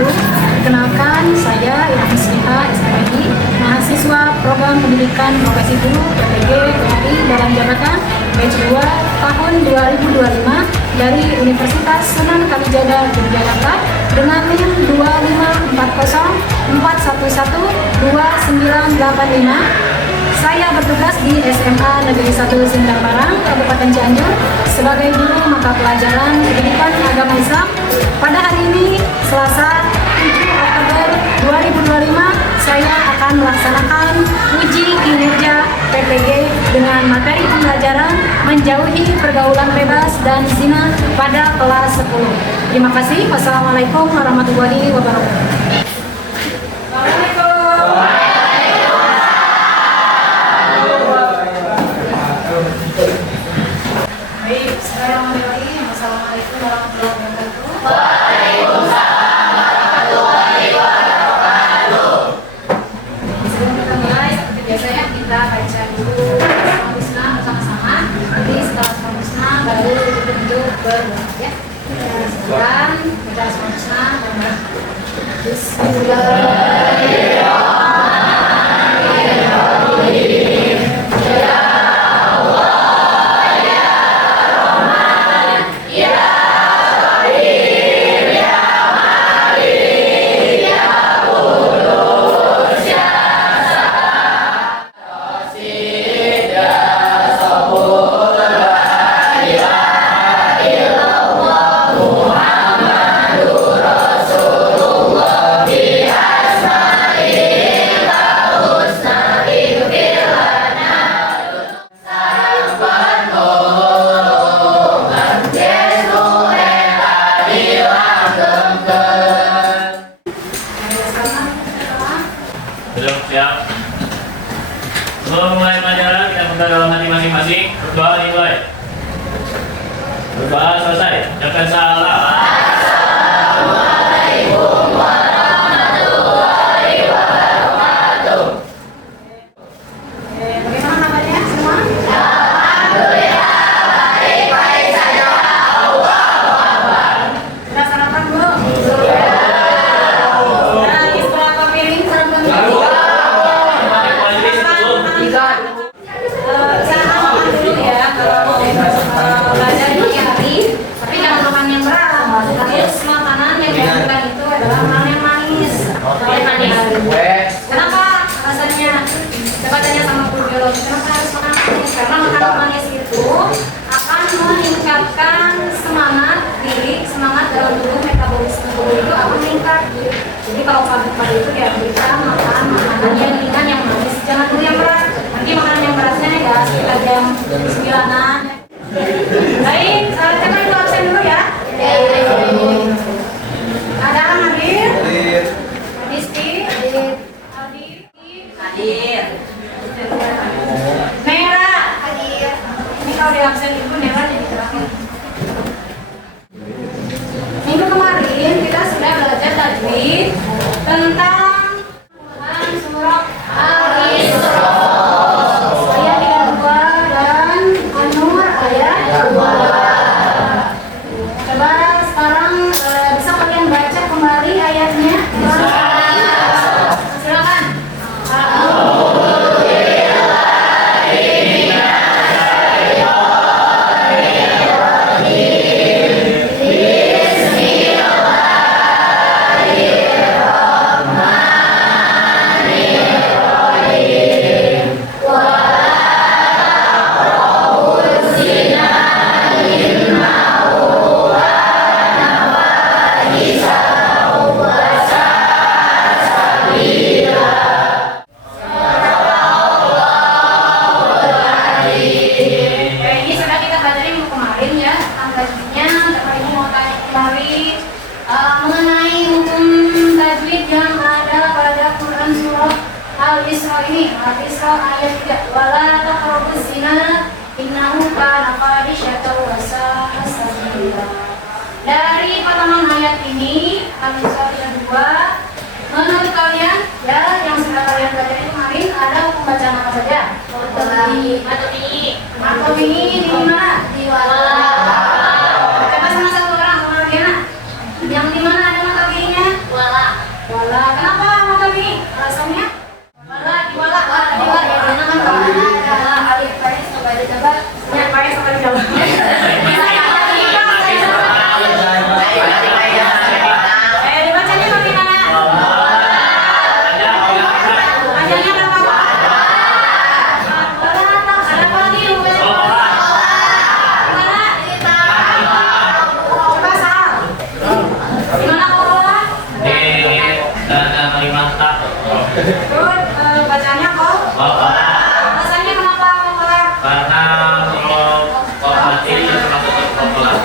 Perkenalkan, saya Ilham Sriha, SPPI, mahasiswa Program Pendidikan Profesi Guru PPG PRI dalam jabatan batch 2 tahun 2025 dari Universitas Sunan Kalijaga Yogyakarta dengan NIM 25404112985. Saya bertugas di SMA Negeri 1 Sindang Parang, Kabupaten Cianjur sebagai guru mata pelajaran pendidikan agama Islam. Pada hari ini, Selasa 7 Oktober 2025, saya akan melaksanakan uji kinerja PPG dengan materi pembelajaran menjauhi pergaulan bebas dan zina pada kelas 10. Terima kasih. Wassalamualaikum warahmatullahi wabarakatuh. Assalamualaikum warahmatullahi wabarakatuh. Waalaikumsalam warahmatullahi wabarakatuh. Sebelum kita mulai, seperti biasa ya, kita baca dulu Asmaul Husna bersama-sama. Nanti setelah Asmaul Husna baru untuk berdoa ya. Sekarang baca Asmaul Husna dan Bismillahirrahmanirrahim. Sebelum mulai pelajaran, kita buka dalam hati masing-masing. Berdoa dimulai. Berdoa selesai. Ucapkan salam. Assalamualaikum warahmatullahi wabarakatuh. Bagaimana kabarnya semua? Alhamdulillah, baik-baik saja. Allahu Akbar. Sudah sarapan belum? Sudah. Habis berapa piring sarapan? Belajar di hari, tapi jangan makan yang berat. Harus makanan yang dianjurkan itu adalah makanan yang manis. Kenapa? Alasannya, coba tanya sama guru biologi. Kenapa harus makan manis? Karena makanan manis itu akan meningkatkan semangat diri, semangat dalam tubuh, metabolisme tubuh itu akan meningkat. Jadi kalau pagi-pagi itu dianjurkan makan makanan yang ringan, yang manis, jangan dulu yang berat. Nanti makanan yang beratnya ya sekitar jam 9-an. Baik, coba ibu absen dulu ya. Ada yang hadir? Rizky? Aldi? Hadir. Nera? Hadir. Ini kalau di absen ibu, Nera jadi terakhir. Minggu kemarin kita sudah belajar tajwid tentang surah Al-Isra. Coba sekarang bisa kalian baca kembali ayatnya? Silakan. Al-Isra ini, Al-Isra ayat 3. Wala taqrabuz zina innahu kana fahisyatan wa sa'a sabila. Dari potongan ayat ini, Al-Isra ayat 2, menurut kalian ya yang sudah kalian pelajari kemarin ada hukum bacaan apa saja? Matobi di mana? Di wala. Coba sama satu orang, sama Diana. Yang di mana ada matobinya? Wala. Alasannya kenapa kolak? Karena kalau kolak ini termasuk kolak.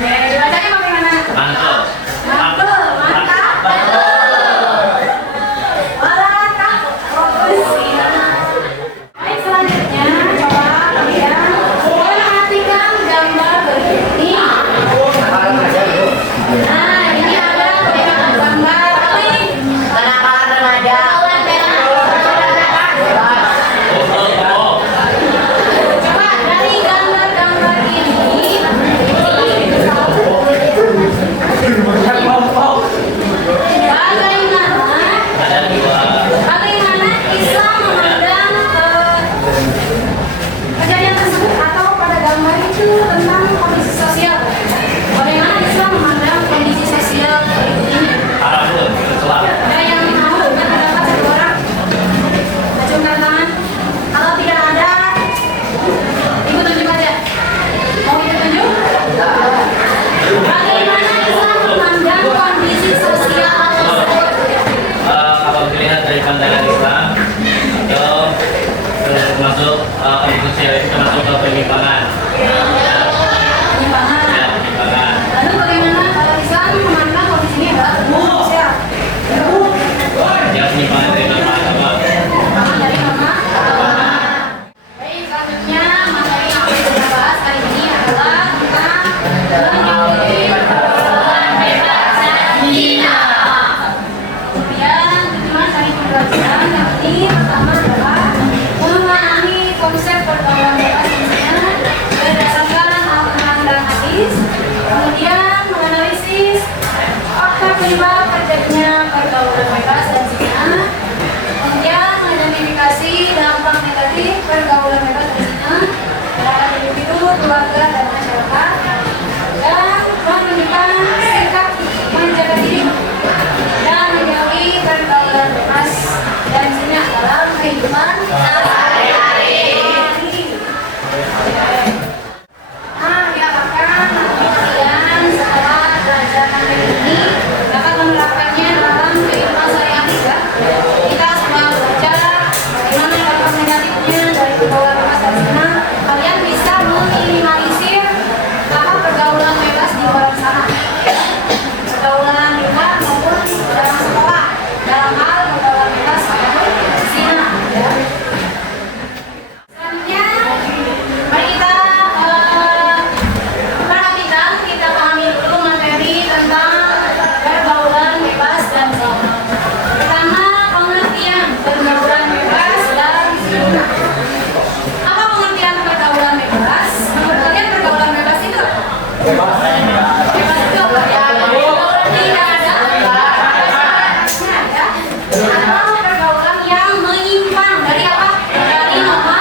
Bacanya bagaimana? Mantul. Mantul, mantap. Baik, selanjutnya coba kalian perhatikan gambar berikut ini. Nah, ini ada gambar apa ini? Kenakalan remaja. Coba dari gambar-gambar ini bagaimana Islam memandang kejadian tersebut atau pada gambar itu tentang kondisi sosial. Bagaimana Islam memandang kondisi sosial berikut ini? Ada yang mau terdapat satu orang. Acungkan tangan. Kalau tidak ada, ikut tunjuk aja. Mau ikut tunjuk? Bagaimana Islam memandang kondisi sosial tersebut? Kalau dilihat dari pandangan Islam, itu termasuk kondisi sosial itu termasuk ke penyimpangan. Penyimpangan. Ya, penyimpangan. Lalu bagaimana kalau Islam memandang kondisi ini adalah kondisi sosial? Ya, penyimpangan dari nama agama. Penyimpangan dari nama agama. Baik, selanjutnya materi yang akan kita bahas hari ini adalah tentang mengikuti pergaulan bebas dan zina. Kemudian tujuan dari pembelajaran yang ini pertama adalah memahami konsep pergaulan bebas dan zina berdasarkan Al-Quran dan hadis. Kemudian menganalisis fakta penyebab terjadinya pergaulan bebas dan zina. Kemudian mengidentifikasi dampak negatif pergaulan bebas dan zina terhadap individu, keluarga, dan masyarakat. Dan menunjukkan sikap menjaga diri dan menjauhi pergaulan bebas dan zina dalam kehidupan sehari-hari. Nah, diharapkan kalian setelah belajar materi ini dapat menerapkannya dalam kehidupan sehari-hari ya. Kita setelah belajar bagaimana dampak negatifnya dari pergaulan bebas dan zina, kalian bisa meminimalisir apa pergaulan bebas di luar sana. Pergaulan di luar maupun dalam sekolah dalam hal pergaulan bebas ataupun zina ya. Selanjutnya mari kita perhatikan, kita pahami dulu materi tentang pergaulan bebas dan zina. Pertama, pengertian pergaulan bebas dan zina. Apa pengertian pergaulan bebas? Menurut kalian pergaulan bebas itu? Bebas itu apa ya? Tidak ada batasnya ya. Atau pergaulan yang menyimpang dari apa? Dari norma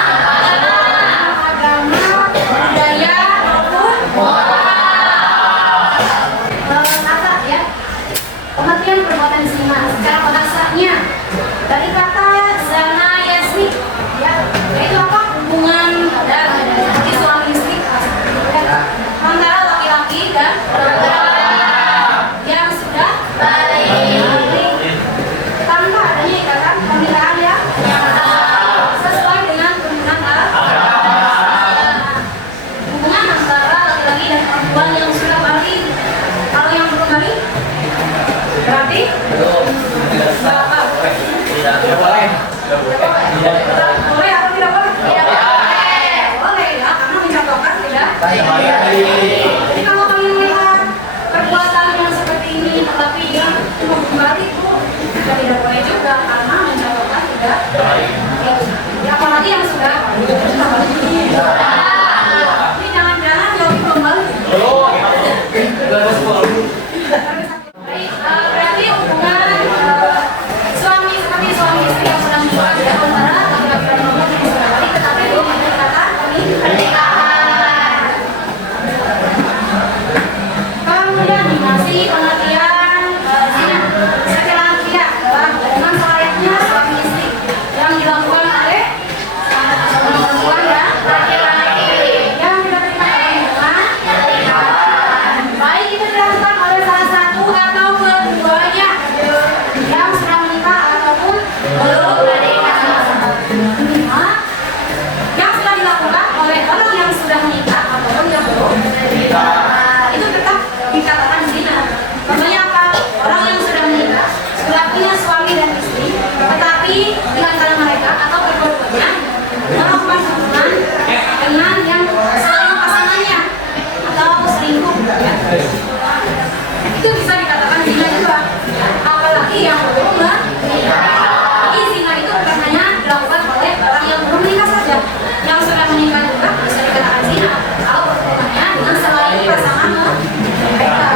agama, budaya maupun kata ya. Pengertian perbuatan zina secara bahasanya dari kata zana yasni ya. kelima, yang sudah dilakukan oleh orang yang sudah menikah ataupun yang belum, itu tetap dikatakan zina. Contohnya apa? Orang yang sudah menikah, sudah punya suami dan istri, tetapi di antara mereka atau kedua-duanya melakukan hubungan dengan yang selain pasangannya atau selingkuh, ya. Itu bisa dikatakan zina juga. Apalagi yang belum menikah. Jadi zina itu bukan hanya dilakukan oleh orang yang belum menikah saja, yang sudah menikah juga bisa dikatakan zina kalau hubungannya dengan selain pasangan mereka.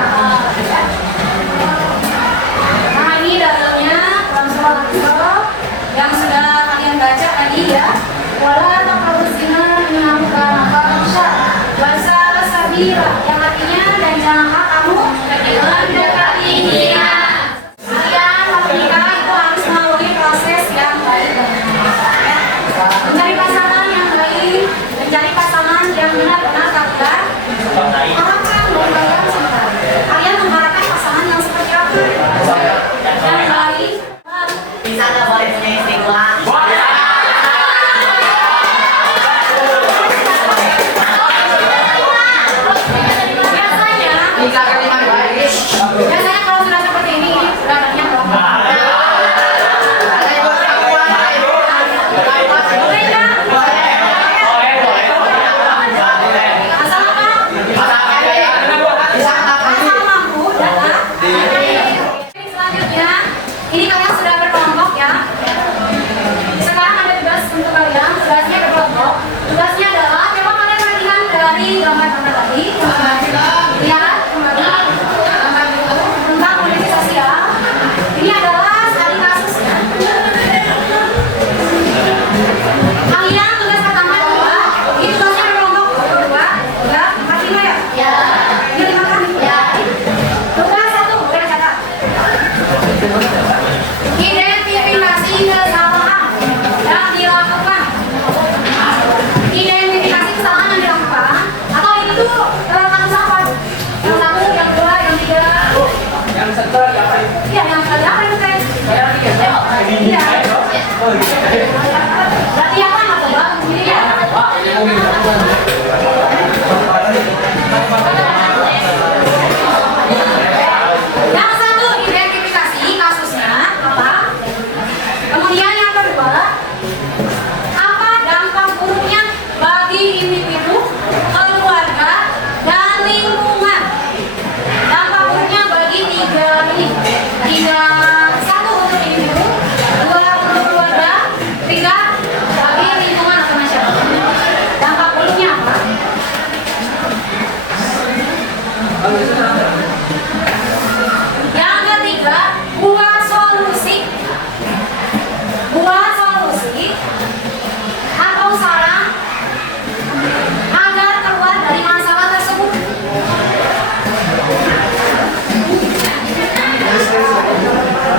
Nah, ini dalilnya dalam surah Al-Baqarah yang sudah kalian baca tadi, ya. Wala taqrabuz zina innahu kana fahisha wa sa'a sabila, yang artinya dan janganlah kamu mendekati zina. Kalian menikah itu harus melalui proses yang baik dan benar, ya. Mencari pasangan yang baik, mencari pasangan yang benar-benar kalian harapkan dan cinta. Kalian mengharapkan pasangan yang seperti apa? Yang baik. Bisa nggak boleh punya istri dua? Biasanya kalau sudah seperti ini sudah anaknya kelompok. Asal apa? Asal mampu dan selanjutnya, ini kalian sudah berkelompok, ya. Sekarang ada tugas untuk kalian, tugasnya berkelompok. Tugasnya adalah coba kalian perhatikan dari gambar-gambar tadi. Lihat kembali gambar itu tentang kondisi sosial. Ini adalah studi kasusnya. Kalian tugas pertama adalah ini tugasnya berkelompok. 2, 3, 4, 5, ya? Ya. Ini 5 kan? Ya. Tugas 1, boleh catat. Identifikasi kesalahan yang dilakukan. Identifikasi kesalahan yang dilakukan atau itu kasus apa? Yang 1, yang 2, yang 3. Yang satu apa? Iya, yang kali apa itu teh? Iya. Berarti yang mana tuh, Bang? Ini ya. Yang 1 identifikasi kasusnya apa? Kemudian yang kedua, apa dampak buruknya bagi individu, keluarga, dan lingkungan? Dampak buruknya bagi 3 ini. 1 untuk individu, 2 untuk keluarga, 3 bagi lingkungan atau masyarakat. Dampak buruknya apa? Yang ketiga, buat solusi. Buat solusi atau saran agar keluar dari masalah tersebut.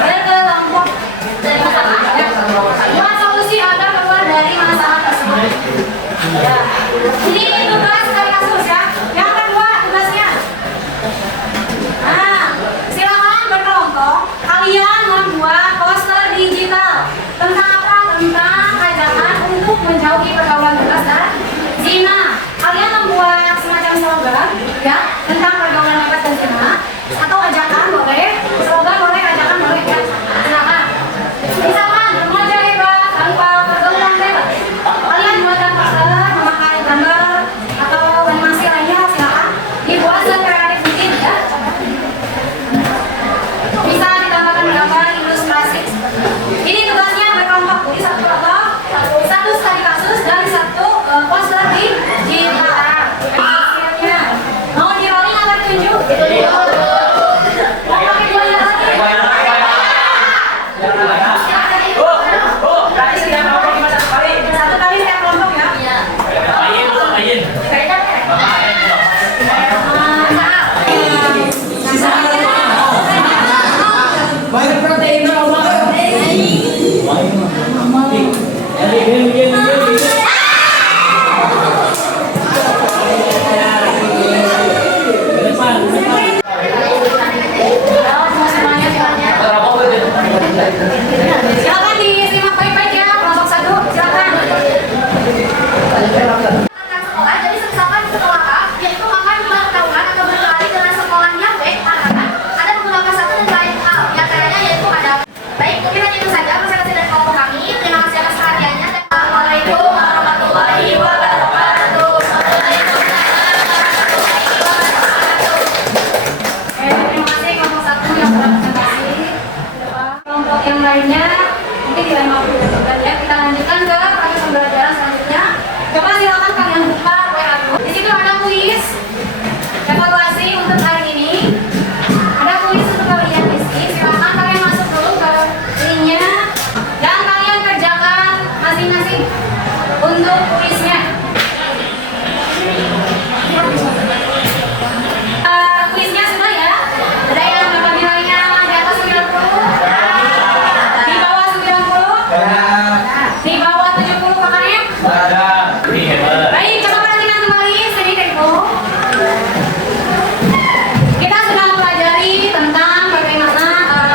Berkelompok dari masalah. Buat solusi agar keluar dari masalah tersebut. Ya. Ini tugas dari kasus, ya. Yang kedua tugasnya. Nah, silakan berkelompok. Kalian membuat poster digital tentang apa? Tentang ajakan untuk menjauhi pergaulan bebas dan zina. Kalian membuat semacam slogan, ya, tentang pergaulan bebas dan zina, atau ajakan boleh, slogan boleh, ajakan boleh, ya. Silakan. Misalkan remaja hebat tanpa pergaulan bebas. Kalian buatkan poster memakai gambar atau animasi lainnya, silakan dibuat sekreatif mungkin, ya. Bisa ditambahkan gambar ilustrasi. Ini tugasnya berkelompok, jadi 1 kelompok, 1 studi kasus dan 1 poster digital. Hasilnya mau di rolling atau ditunjuk? Mau pakai 2 yang lagi? Satu kali setiap kelompok, ya. Ayin. Banyak protein apa? Silakan disimak baik-baik, ya, kelompok 1. Silakan. untuk kuisnya. Kuisnya sudah ya? Ada yang berapa nilainya? Di atas 90? Di bawah 90? Di bawah 70 kakaknya? Ada. Ini hebat. Baik, coba perhatikan kembali seni tempo. Kita sudah mempelajari tentang bagaimana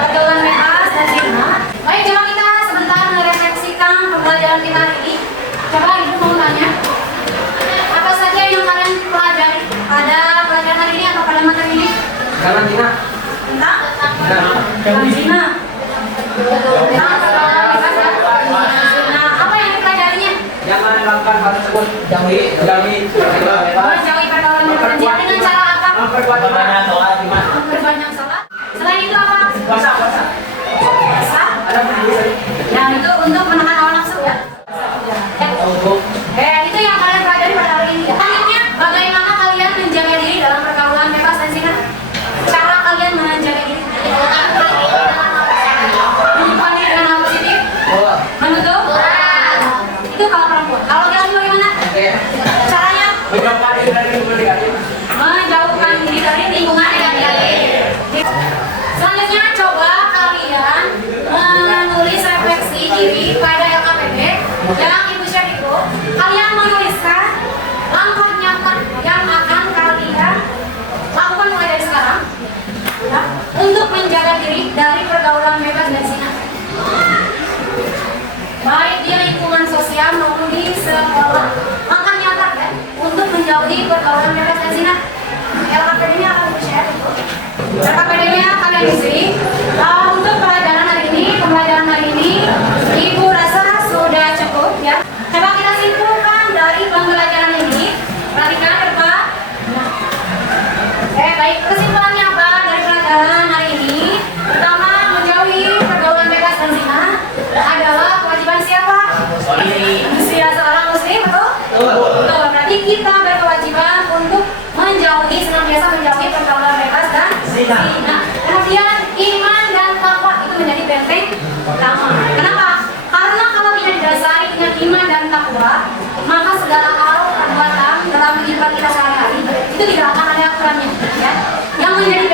pergaulan bebas dan zina. Baik, coba kita sebentar merefleksikan pembelajaran kita hari ini. Coba ibu mau tanya, apa saja yang kalian pelajari pada pelajaran hari ini atau pada materi ini? Karantina. Tentang zina. Tentang pergaulan bebas dan zina. Apa yang dipelajarinya? Jangan melakukan hal tersebut. Jauhi. Menjauhi pergaulan bebas dan zina dengan cara apa? Memperkuat Banyak doa di mana? Memperbanyak sholat. Selain itu apa? puasa. Puasa. Ada pendidikan. Yang itu untuk menahan hawa nafsu ya. Untuk Itu yang kalian pelajari pada hari ini. Selanjutnya, bagaimana kalian menjaga diri dalam pergaulan bebas dan zina? Cara kalian menjaga diri. Menyimpan diri dengan hal positif. Menutup. Itu kalau perempuan. Kalau laki-laki bagaimana? Caranya menjauhkan diri dari lingkungan negatif. menjauhkan diri dari lingkungan negatif. Selanjutnya, coba kalian menulis refleksi diri pada LKPD yang ibu share itu. Kalian menuliskan langkah nyata yang akan kalian lakukan mulai dari sekarang ya, untuk menjaga diri dari pergaulan bebas dan zina. Baik di lingkungan sosial maupun di sekolah. Langkah nyata ya, untuk menjauhi pergaulan bebas dan zina. LKPD-nya akan ibu share itu. LKPD-nya kalian isi. Untuk pembelajaran hari ini, ibu rasa sudah cukup ya. Coba kita simpulkan dari pembelajaran ini. Perhatikan Pak. Baik, kesimpulannya apa dari pelajaran hari ini? Pertama, menjauhi pergaulan bebas dan zina adalah kewajiban siapa? Seorang muslim, betul? Betul. Berarti kita berkewajiban untuk senantiasa menjauhi pergaulan bebas dan zina. Kemudian iman dan takwa itu menjadi benteng utama. Kenapa? Karena kalau tidak didasari dengan iman dan takwa, maka segala hal perbuatan dalam kehidupan kita sehari-hari itu tidak akan ada aturannya. Ya? Yang menjadi